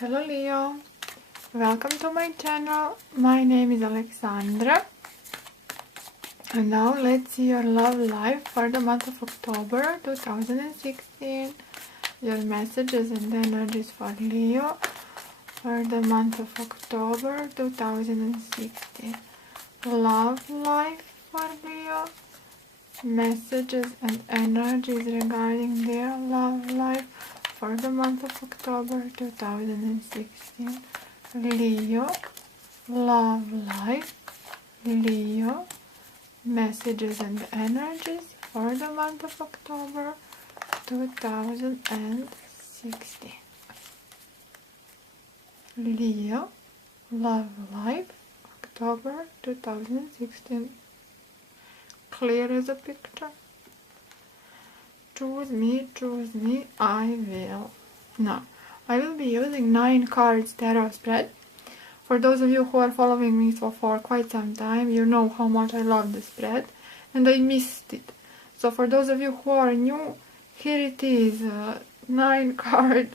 Hello Leo, welcome to my channel. My name is Alexandra, and now let's see your love life for the month of October 2016. Your messages and energies for Leo for the month of October 2016. Love life for Leo, messages and energies regarding their love life for the month of October 2016. Leo, love life. Leo, messages and energies for the month of October 2016. Leo, love life, October 2016. Clear as a picture. Choose me, I will. Now, I will be using 9 cards tarot spread. For those of you who are following me for quite some time, you know how much I love the spread, and I missed it. So for those of you who are new, here it is, 9 card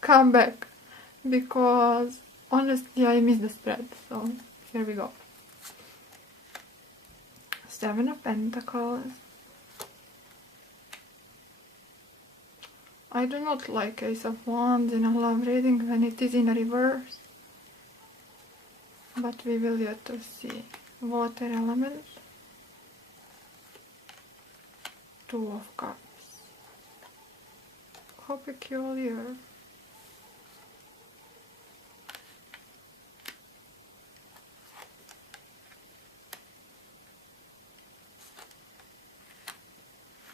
comeback, because honestly I missed the spread, so here we go. 7 of Pentacles. I do not like Ace of Wands in a love reading when it is in a reverse, but we will yet to see. Water element, 2 of Cups. How peculiar.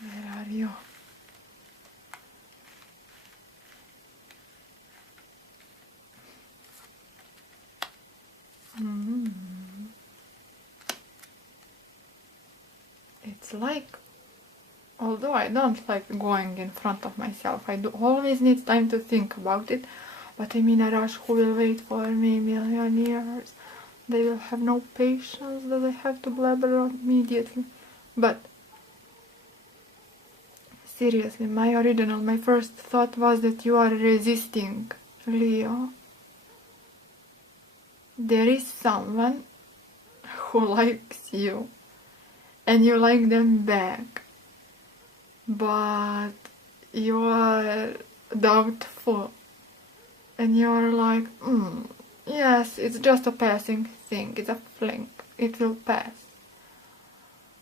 Where are you? It's like, although I don't like going in front of myself, I do always need time to think about it, but I'm in a rush. Who will wait for me? Million years. They will have no patience that I have to blabber out immediately. But seriously, my first thought was that you are resisting, Leo. There is someone who likes you, and you like them back, but you are doubtful, and you're like, yes, it's just a passing thing, it's a fling, it will pass.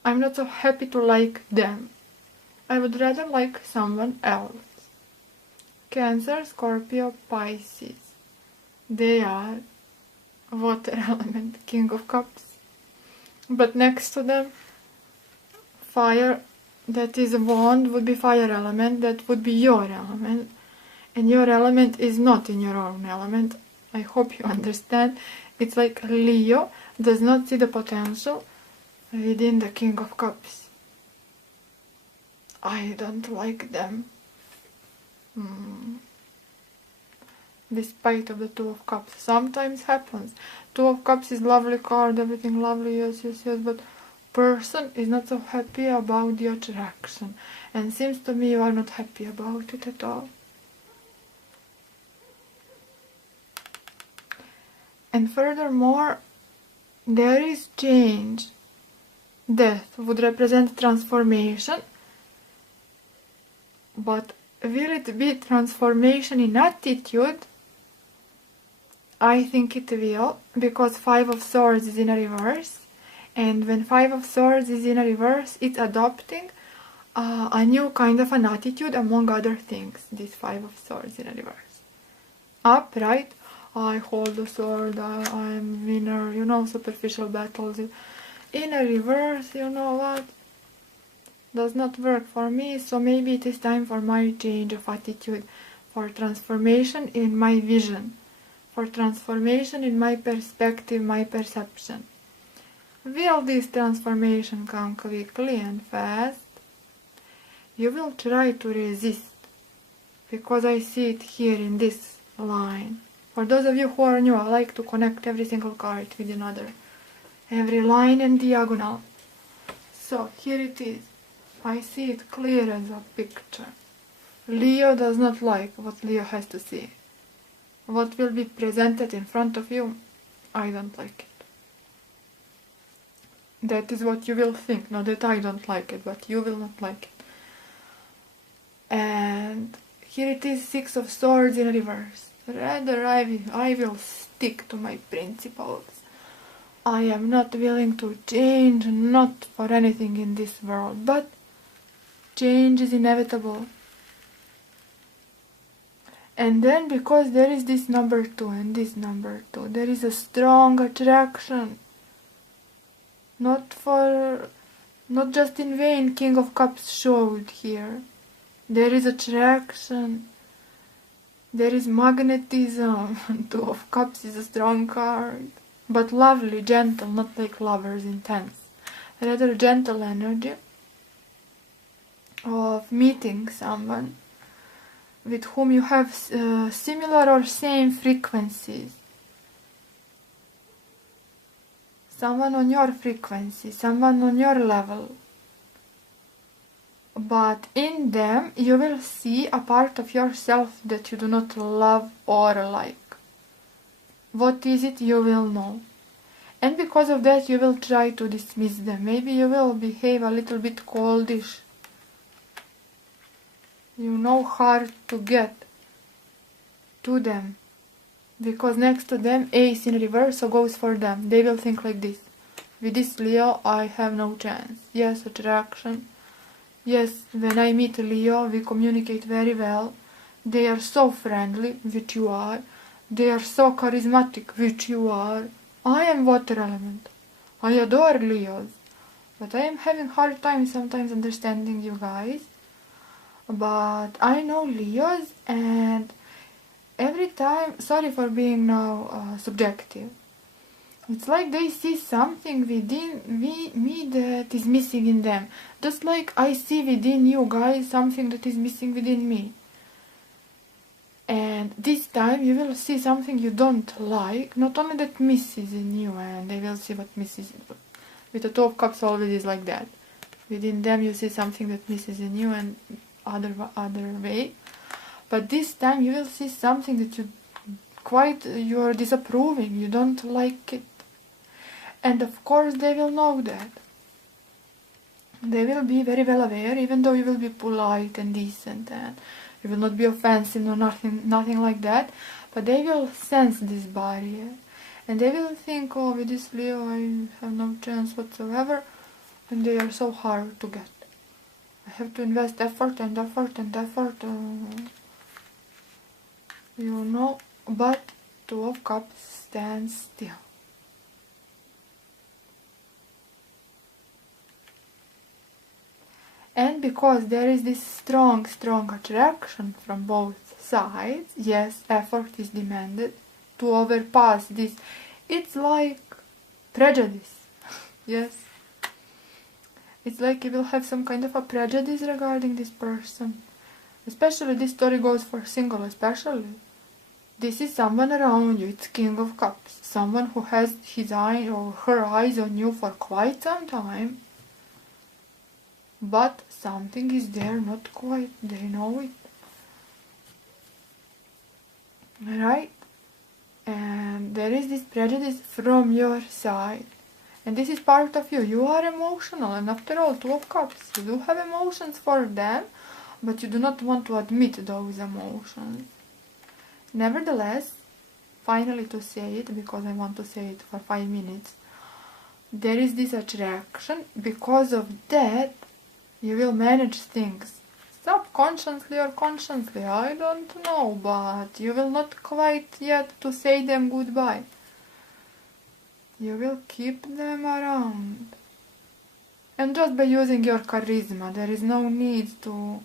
I'm not so happy to like them. I would rather like someone else. Cancer, Scorpio, Pisces. They are water element, King of Cups. But next to them, fire, that is a wand, would be fire element, that would be your element. And your element is not in your own element. I hope you understand. It's like Leo does not see the potential within the King of Cups. I don't like them. Despite of the 2 of Cups. Sometimes happens. 2 of Cups is lovely card, everything lovely, yes, but person is not so happy about the attraction. And seems to me you are not happy about it at all. And furthermore, there is change. Death would represent transformation. But will it be transformation in attitude? I think it will, because 5 of Swords is in a reverse. And when 5 of Swords is in a reverse, it's adopting a new kind of an attitude among other things. This 5 of Swords in a reverse. Upright, I hold the sword, I'm winner, you know, superficial battles. In a reverse, you know what? Does not work for me, so maybe it is time for my change of attitude, for transformation in my vision, for transformation in my perspective, my perception. Will this transformation come quickly and fast? You will try to resist, because I see it here in this line. For those of you who are new, I like to connect every single card with another. Every line and diagonal. So here it is. I see it clear as a picture. Leo does not like what Leo has to see. what will be presented in front of you, I don't like it. That is what you will think, not that I don't like it, but you will not like it. And here it is, Six of Swords in reverse. Rather, I will stick to my principles. I am not willing to change, not for anything in this world, but change is inevitable. And then, because there is this number 2 and this number 2, there is a strong attraction. Not just in vain King of Cups showed here. There is attraction. There is magnetism. Two of Cups is a strong card. But lovely, gentle, not like lovers, intense. Rather gentle energy of meeting someone with whom you have similar or same frequencies. Someone on your frequency, someone on your level. But in them you will see a part of yourself that you do not love or like. What is it, you will know. And because of that you will try to dismiss them. Maybe you will behave a little bit coldish. You know, hard to get to them. Because next to them, Ace in reverse, so goes for them. They will think like this. With this Leo, I have no chance. Yes, attraction. Yes, when I meet Leo, we communicate very well. They are so friendly, which you are. They are so charismatic, which you are. I am water element. I adore Leos. But I am having hard time sometimes understanding you guys. But I know Leos, and every time, sorry for being now subjective, it's like they see something within me that is missing in them. Just like I see within you guys something that is missing within me. And this time you will see something you don't like, not only that misses in you, and they will see what misses. With the Two of Cups always is like that. Within them you see something that misses in you and other way. But this time you will see something that you are disapproving, you don't like it. And of course they will know that. They will be very well aware, even though you will be polite and decent and you will not be offensive or nothing like that. But they will sense this barrier. And they will think, oh, with this Leo I have no chance whatsoever. And they are so hard to get. I have to invest effort and effort and effort. You know, but Two of Cups stands still. And because there is this strong attraction from both sides, yes, effort is demanded to overpass this. It's like prejudice, yes. It's like you will have some kind of a prejudice regarding this person. Especially this story goes for single, especially. This is someone around you, it's King of Cups. Someone who has his eye or her eyes on you for quite some time. But something is there, not quite, they know it. Right? And there is this prejudice from your side. And this is part of you. You are emotional, and after all, Two of Cups, you do have emotions for them, but you do not want to admit those emotions. Nevertheless, finally to say it, because I want to say it for 5 minutes, there is this attraction. Because of that, you will manage things subconsciously or consciously, I don't know, but you will not quite yet to say them goodbye. You will keep them around. And just by using your charisma, there is no need to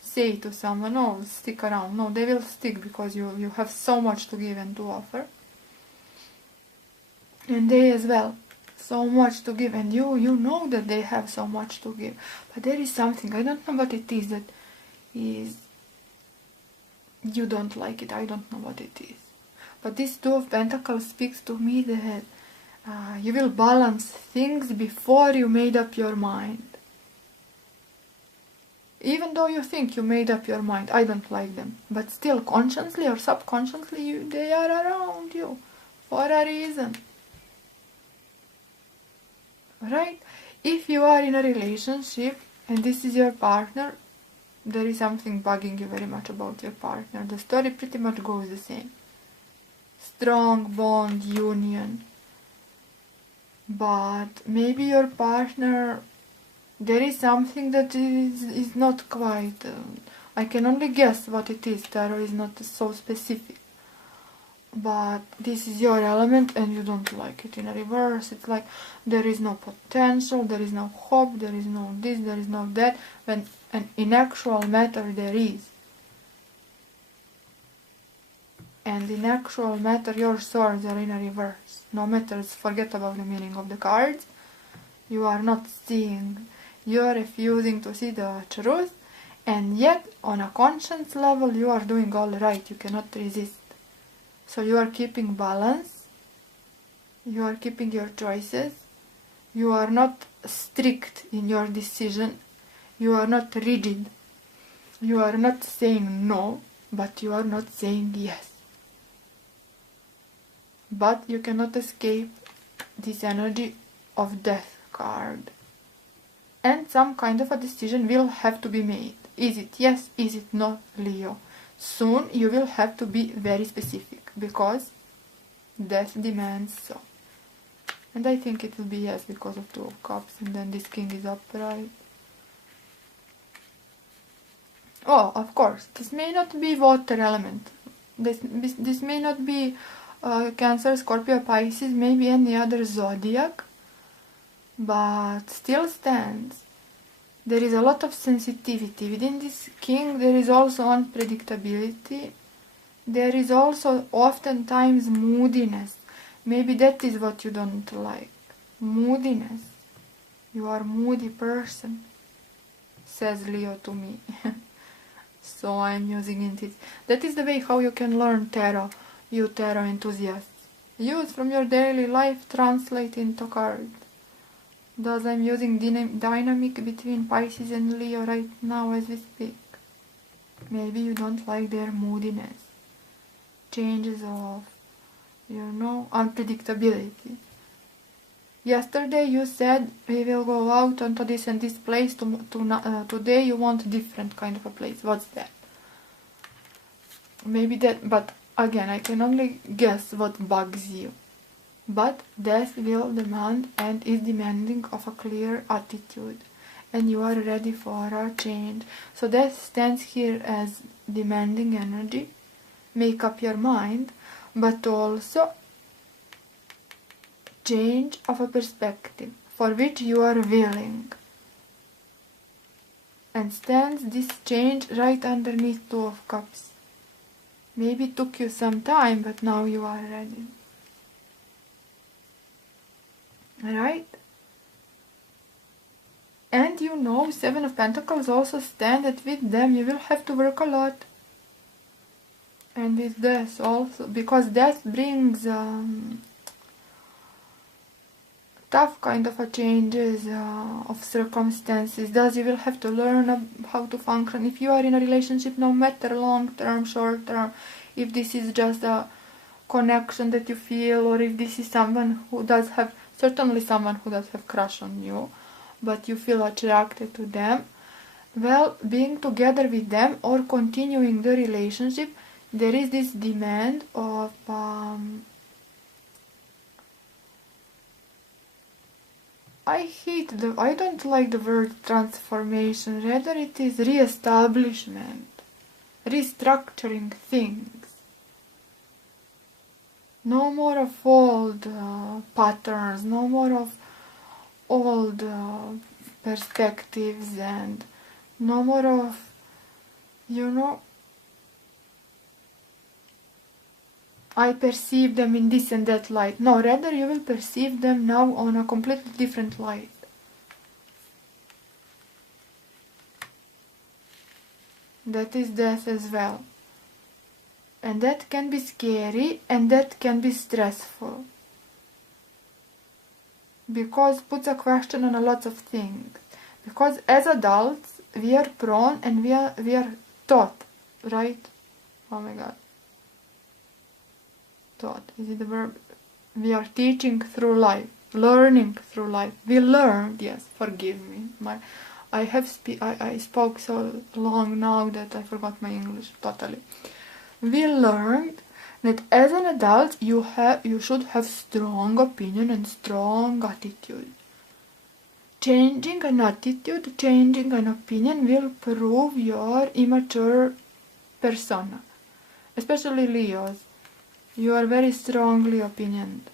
say to someone, oh, stick around. No, they will stick because you have so much to give and to offer. And they as well. So much to give, and you know that they have so much to give, but there is something, I don't know what it is, that is, you don't like it, I don't know what it is, but this Two of Pentacles speaks to me that you will balance things before you made up your mind. even though you think you made up your mind, I don't like them, but still consciously or subconsciously they are around you for a reason. Right? If you are in a relationship and this is your partner, there is something bugging you very much about your partner. The story pretty much goes the same. Strong bond, union. But maybe your partner, there is something that is not quite... I can only guess what it is. Tarot is not so specific. But this is your element and you don't like it. In a reverse, it's like there is no potential, there is no hope, there is no this, there is no that, when in actual matter there is. And in actual matter your swords are in a reverse. No matter, forget about the meaning of the cards. You are not seeing, you are refusing to see the truth, and yet on a conscience level you are doing all right, you cannot resist. So you are keeping balance, you are keeping your choices, you are not strict in your decision, you are not rigid, you are not saying no, but you are not saying yes. But you cannot escape this energy of death card. And some kind of a decision will have to be made. Is it yes, is it no, Leo? Soon you will have to be very specific, because death demands so. And I think it will be yes because of 2 of Cups, and then this King is upright. Oh, of course, this may not be water element. This may not be Cancer, Scorpio, Pisces, maybe any other zodiac, but still stands. There is a lot of sensitivity. Within this King there is also unpredictability. There is also oftentimes moodiness. Maybe that is what you don't like. Moodiness. You are a moody person, says Leo to me. So I'm using it. That is the way how you can learn tarot, you tarot enthusiasts. Use from your daily life, translate into cards. Thus I'm using dynamic between Pisces and Leo right now as we speak. Maybe you don't like their moodiness. Changes of, unpredictability. Yesterday you said we will go out onto this and this place. Today you want different kind of a place. What's that? Maybe that, but again, I can only guess what bugs you. But death will demand and is demanding of a clear attitude. And you are ready for a change. So death stands here as demanding energy. Make up your mind. But also change of a perspective for which you are willing. And stands this change right underneath 2 of Cups. Maybe it took you some time, but now you are ready. Right? And 7 of Pentacles also stand that with them you will have to work a lot. And with death also, because death brings tough kind of a changes of circumstances. Thus you will have to learn how to function. If you are in a relationship, no matter long term, short term, if this is just a connection that you feel, or if this is someone who does have, certainly someone who does have crush on you, but you feel attracted to them, well, being together with them or continuing the relationship, there is this demand of I don't like the word transformation, rather it is re-establishment, restructuring things. No more of old patterns, no more of old perspectives, and no more of, I perceive them in this and that light. No, rather you will perceive them now on a completely different light. That is death as well. And that can be scary and that can be stressful. Because it puts a question on a lot of things. Because as adults, we are prone and we are taught, right? Oh my god. Taught, is it the verb? We are teaching through life, learning through life. We learned, yes, forgive me. I spoke so long now that I forgot my English totally. We learned that as an adult you should have strong opinion and strong attitude. Changing an attitude, changing an opinion will prove your immature persona. Especially Leos. You are very strongly opinioned.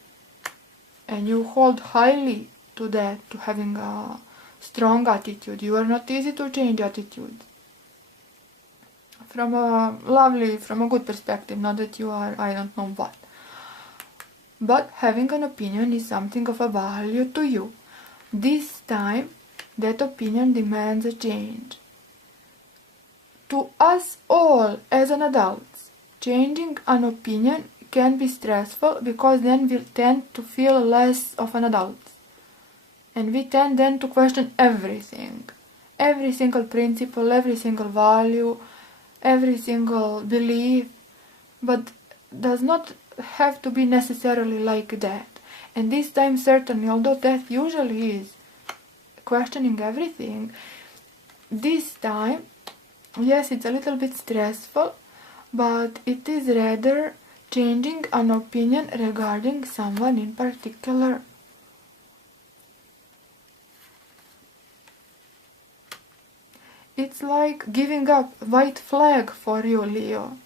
And you hold highly to that, to having a strong attitude. You are not easy to change attitude. From a good perspective, not that you are, I don't know what. But having an opinion is something of a value to you. This time, that opinion demands a change. To us all, as an adult, changing an opinion can be stressful because then we tend to feel less of an adult. And we tend then to question everything. Every single principle, every single value, every single belief. But does not have to be necessarily like that. And this time certainly, although that usually is questioning everything, this time, yes, it's a little bit stressful, but it is rather changing an opinion regarding someone in particular. It's like giving up white flag for you, Leo.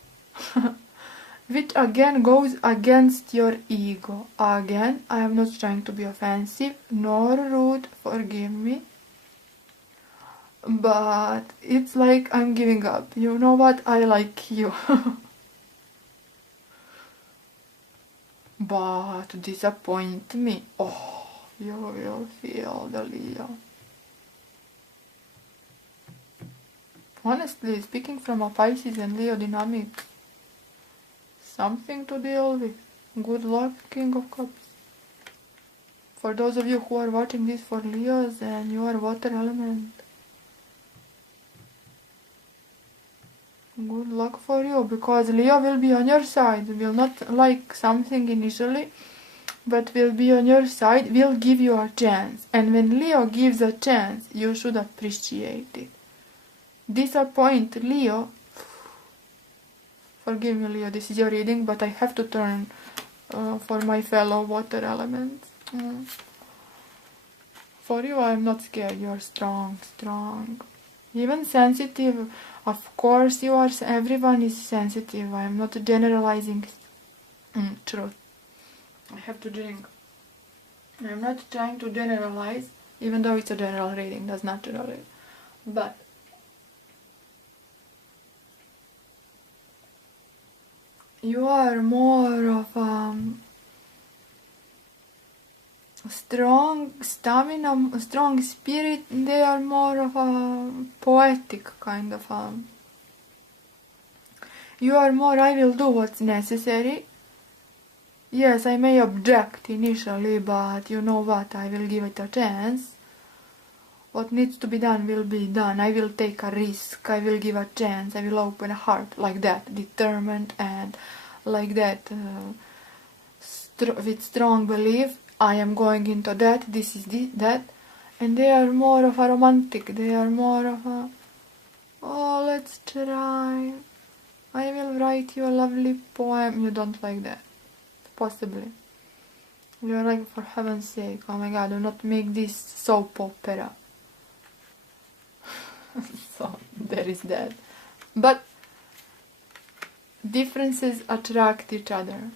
Which again goes against your ego. Again, I am not trying to be offensive nor rude, forgive me. But it's like I'm giving up. You know what? I like you. But disappoint me. Oh, you will feel the Leo. Honestly, speaking from a Pisces and Leo dynamic, something to deal with. Good luck, King of Cups. For those of you who are watching this for Leos and you are water element, good luck for you, because Leo will be on your side, will not like something initially, but will be on your side, will give you a chance. And when Leo gives a chance, you should appreciate it. Disappoint Leo. Forgive me, Leo, this is your reading, but I have to turn for my fellow water elements. For you, I am not scared. You are strong, strong. Even sensitive. Of course, you are. Everyone is sensitive. I am not generalizing. Truth. I have to drink. I am not trying to generalize, even though it's a general reading. That's not general. But you are more of a strong stamina, strong spirit. They are more of a poetic kind of you are more, I will do what's necessary. Yes, I may object initially, but you know what, I will give it a chance. What needs to be done will be done. I will take a risk, I will give a chance, I will open a heart, like that, determined and like that, with strong belief. I am going into that, this is that. And they are more of a romantic, they are more of a, oh, let's try. I will write you a lovely poem. You don't like that. Possibly. You are like, for heaven's sake, oh my god, do not make this soap opera. So, there is that. But differences attract each other.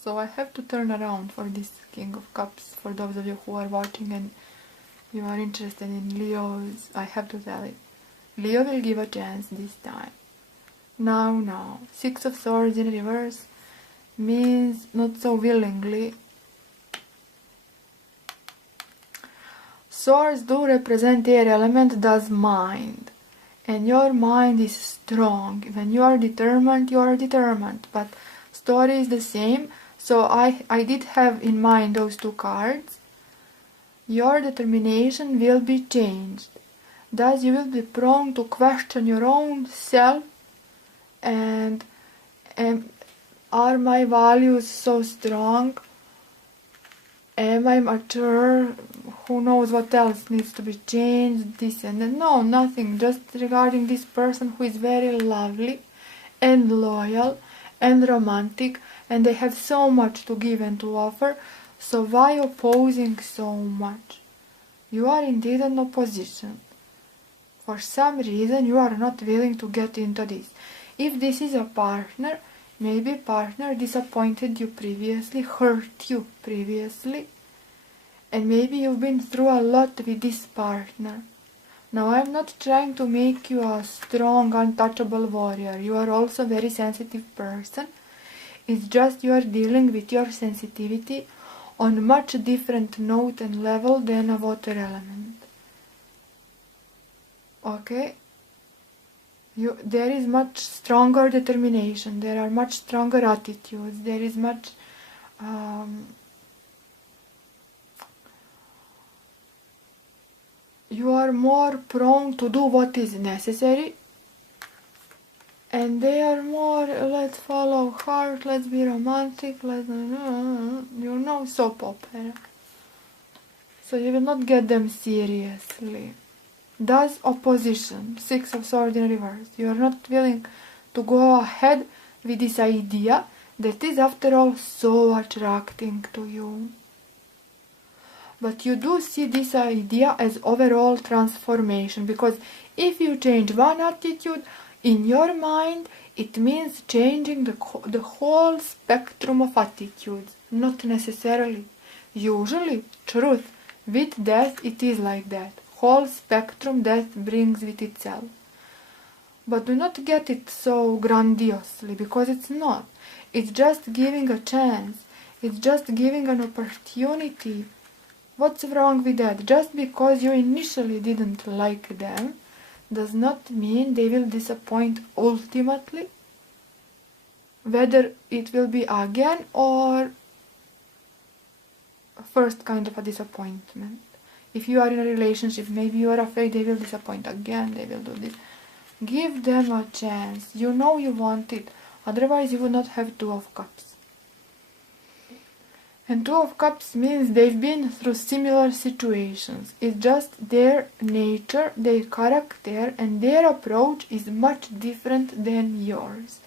So I have to turn around for this King of Cups. For those of you who are watching and you are interested in Leos, I have to tell it. Leo will give a chance this time. Now. Six of Swords in reverse means not so willingly. Swords do represent air element, does mind. And your mind is strong. When you are determined, But story is the same. So I did have in mind those two cards. your determination will be changed. Thus you will be prone to question your own self and are my values so strong? Am I mature? Who knows what else needs to be changed? This and that. No, nothing. Just regarding this person who is very lovely and loyal and romantic, and they have so much to give and to offer. So why opposing so much? You are indeed in opposition. For some reason you are not willing to get into this. If this is a partner, maybe partner disappointed you previously, hurt you previously, and maybe you've been through a lot with this partner. Now I'm not trying to make you a strong, untouchable warrior. You are also a very sensitive person. It's just you are dealing with your sensitivity on a much different note and level than a water element. Okay? There is much stronger determination, there are much stronger attitudes, there is much you are more prone to do what is necessary, and they are more, let's follow heart, let's be romantic, soap opera. So you will not get them seriously. Thus opposition, Six of Swords in reverse. You are not willing to go ahead with this idea that is after all so attracting to you. But you do see this idea as overall transformation, because if you change one attitude in your mind, it means changing the whole spectrum of attitudes. Not necessarily. Usually, truth, with death it is like that. Whole spectrum death brings with itself. But do not get it so grandiosely, because it's not. It's just giving a chance. It's just giving an opportunity. What's wrong with that? Just because you initially didn't like them does not mean they will disappoint ultimately. Whether it will be again or first kind of a disappointment. If you are in a relationship, maybe you are afraid they will disappoint again, they will do this. Give them a chance. You know you want it. Otherwise you would not have Two of Cups. And Two of Cups means they've been through similar situations. It's just their nature, their character, and their approach is much different than yours.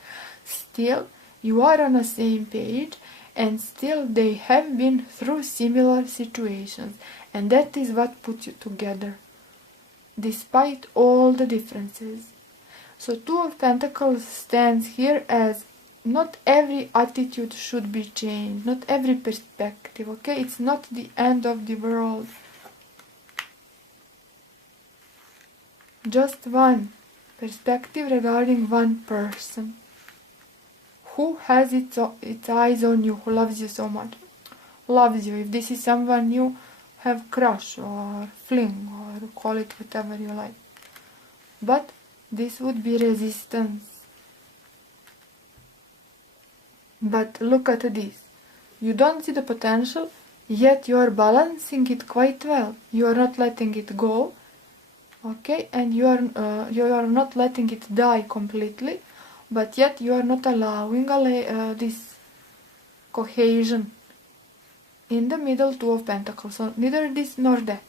Still, you are on the same page, and still they have been through similar situations. And that is what puts you together, despite all the differences. So Two of Pentacles stands here as not every attitude should be changed, not every perspective, okay? It's not the end of the world. Just one perspective regarding one person who has its eyes on you, who loves you so much. Loves you. If this is someone you have crush or fling or call it whatever you like. But this would be resistance. But look at this. You don't see the potential, yet you are balancing it quite well. You are not letting it go, okay? And you are not letting it die completely, but yet you are not allowing this cohesion. In the middle, Two of Pentacles, so neither this nor that.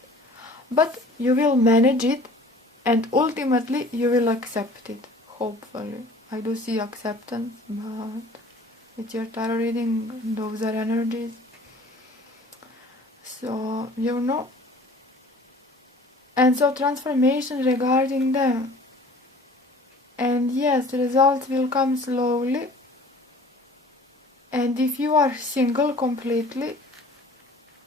But you will manage it, and ultimately you will accept it, hopefully. I do see acceptance, but with your tarot reading, those are energies. So, you know. And so transformation regarding them. And yes, results will come slowly. And if you are single completely,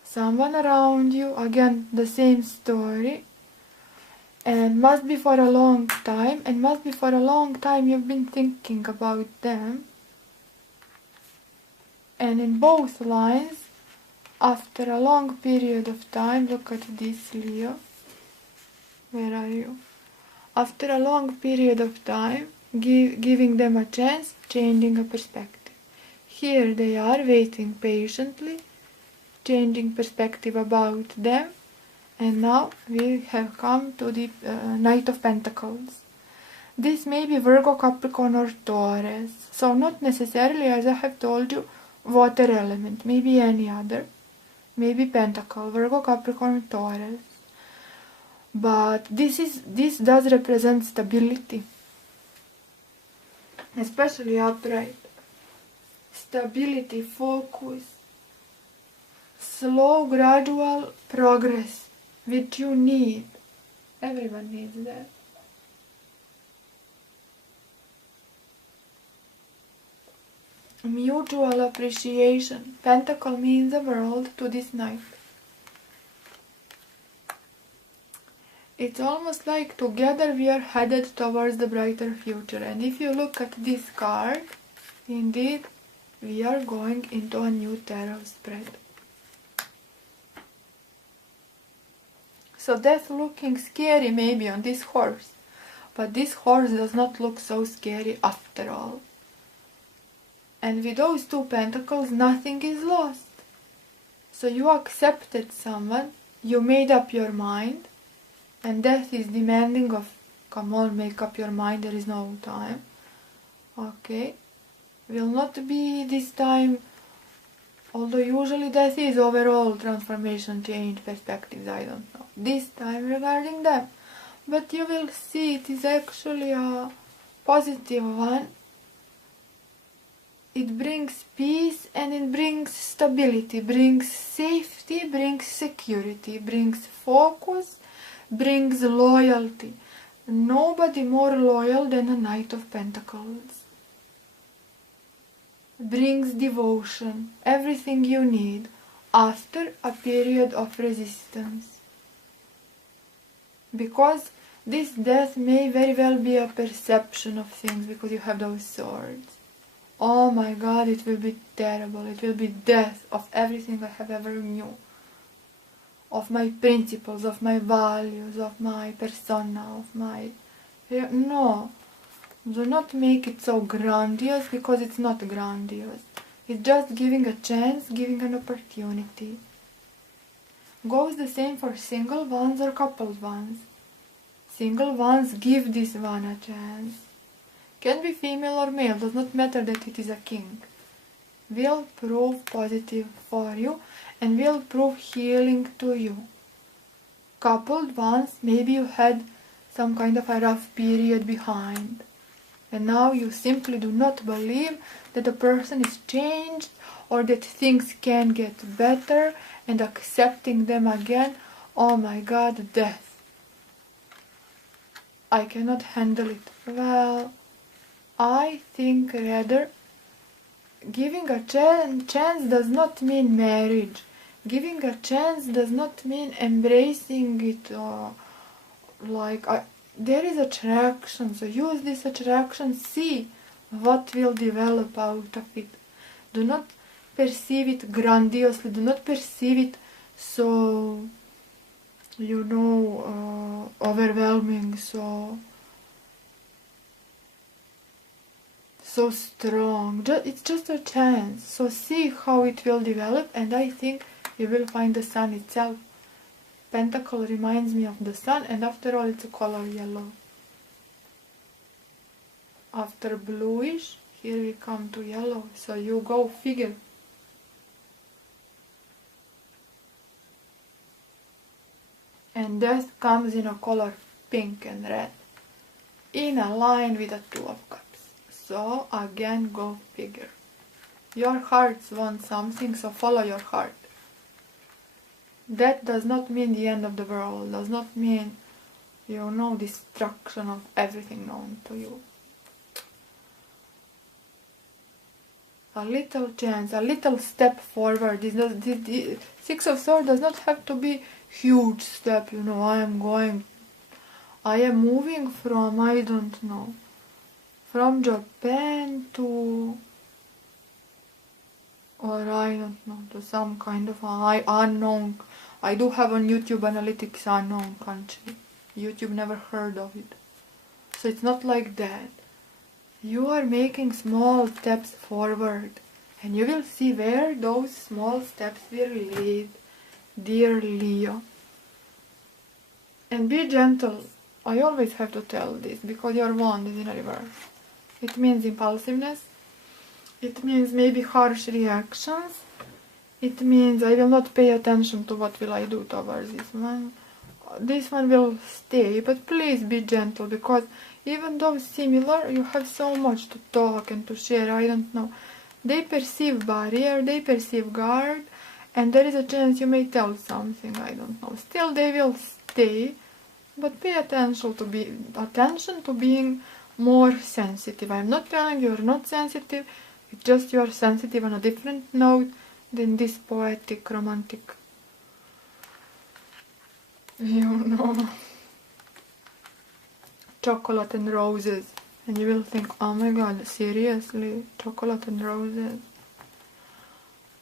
someone around you, again, the same story, and must be for a long time, you've been thinking about them. And in both lines, after a long period of time, look at this, Leo, where are you? After a long period of time, giving them a chance, changing a perspective. Here they are waiting patiently, changing perspective about them, And now we have come to the Knight of Pentacles. This may be Virgo, Capricorn or Taurus. So not necessarily, as I have told you, water element. Maybe any other. Maybe Pentacle, Virgo, Capricorn, Taurus. But this does represent stability. Especially upright. Stability, focus. Slow, gradual progress, which you need. Everyone needs that. Mutual appreciation. Pentacle means the world to this knight. It's almost like together we are headed towards the brighter future. And if you look at this card, indeed, we are going into a new tarot spread. So death looking scary maybe on this horse. But this horse does not look so scary after all. And with those two pentacles, nothing is lost. So you accepted someone, you made up your mind, and death is demanding of, come on, make up your mind, there is no time. Okay, will not be this time, although usually death is overall transformation, change, perspectives, I don't know. This time regarding them. But you will see it is actually a positive one. It brings peace and it brings stability, brings safety, brings security, brings focus, brings loyalty. Nobody more loyal than a Knight of Pentacles. Brings devotion, everything you need after a period of resistance. Because this death may very well be a perception of things because you have those swords. Oh my God, it will be terrible. It will be death of everything I have ever knew. Of my principles, of my values, of my persona, of my... No. Do not make it so grandiose because it's not grandiose. It's just giving a chance, giving an opportunity. Goes the same for single ones or coupled ones. Single ones give this one a chance. Can be female or male, does not matter that it is a king. Will prove positive for you and will prove healing to you. Coupled ones, maybe you had some kind of a rough period behind. And now you simply do not believe that the person is changed or that things can get better and accepting them again. Oh my God, death. I cannot handle it. Well, I think rather giving a chance does not mean marriage. Giving a chance does not mean embracing it there is attraction, so use this attraction, see what will develop out of it. Do not perceive it grandiosely, do not perceive it so, overwhelming, so strong. It's just a chance. So see how it will develop, and I think you will find the sun itself. Pentacle reminds me of the sun, and after all it's a color yellow. After bluish, here we come to yellow. So you go figure. And death comes in a color pink and red, in a line with the Two of Cups. So again, go figure. Your hearts want something, so follow your heart. That does not mean the end of the world, does not mean, destruction of everything known to you. A little chance, a little step forward. The Six of Swords does not have to be huge step, I am moving from, I don't know, from Japan to, or I don't know, to some kind of unknown. I do have on YouTube analytics unknown country. YouTube never heard of it. So it's not like that. You are making small steps forward, and you will see where those small steps will lead, dear Leo. And be gentle. I always have to tell this because your wand is in a reverse. It means impulsiveness. It means maybe harsh reactions. It means I will not pay attention to what will I do towards this one. This one will stay, but please be gentle, because even though similar, you have so much to talk and to share. I don't know. They perceive barrier, they perceive guard, and there is a chance you may tell something, I don't know. Still, they will stay, but pay attention to being more sensitive. I'm not telling you you're not sensitive, it's just you're sensitive on a different note than this poetic, romantic, you know, chocolate and roses. And you will think, oh my god, seriously, chocolate and roses?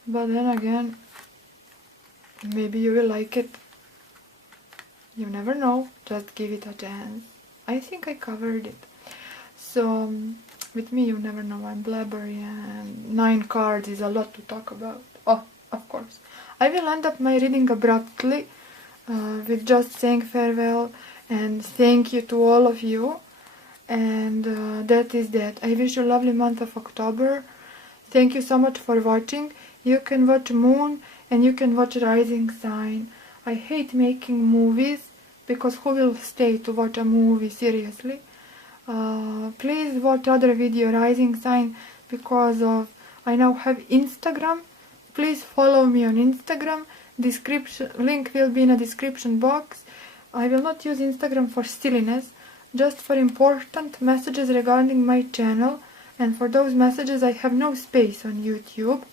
But then again, maybe you will like it. You never know, just give it a chance. I think I covered it. So, with me, you never know, I'm blabbery, and 9 cards is a lot to talk about. Oh, of course. I will end up my reading abruptly, with just saying farewell and thank you to all of you. And that is that. I wish you a lovely month of October. Thank you so much for watching. You can watch Moon and you can watch Rising Sign. I hate making movies because who will stay to watch a movie, seriously? Please watch other video, Rising Sign, because of I now have Instagram. Please follow me on Instagram. Link will be in a description box. I will not use Instagram for silliness, just for important messages regarding my channel, and for those messages I have no space on YouTube.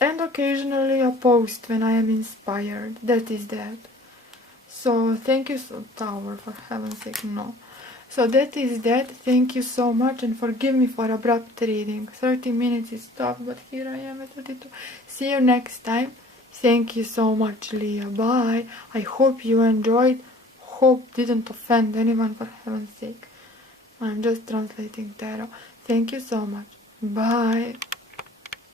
And occasionally a post when I am inspired. That is that. So thank you Tower, for heaven's sake, no. So that is that. Thank you so much, and forgive me for abrupt reading. 30 minutes is tough, but here I am at 32. See you next time. Thank you so much, Leah. Bye. I hope you enjoyed. Hope didn't offend anyone, for heaven's sake. I'm just translating tarot. Thank you so much. Bye.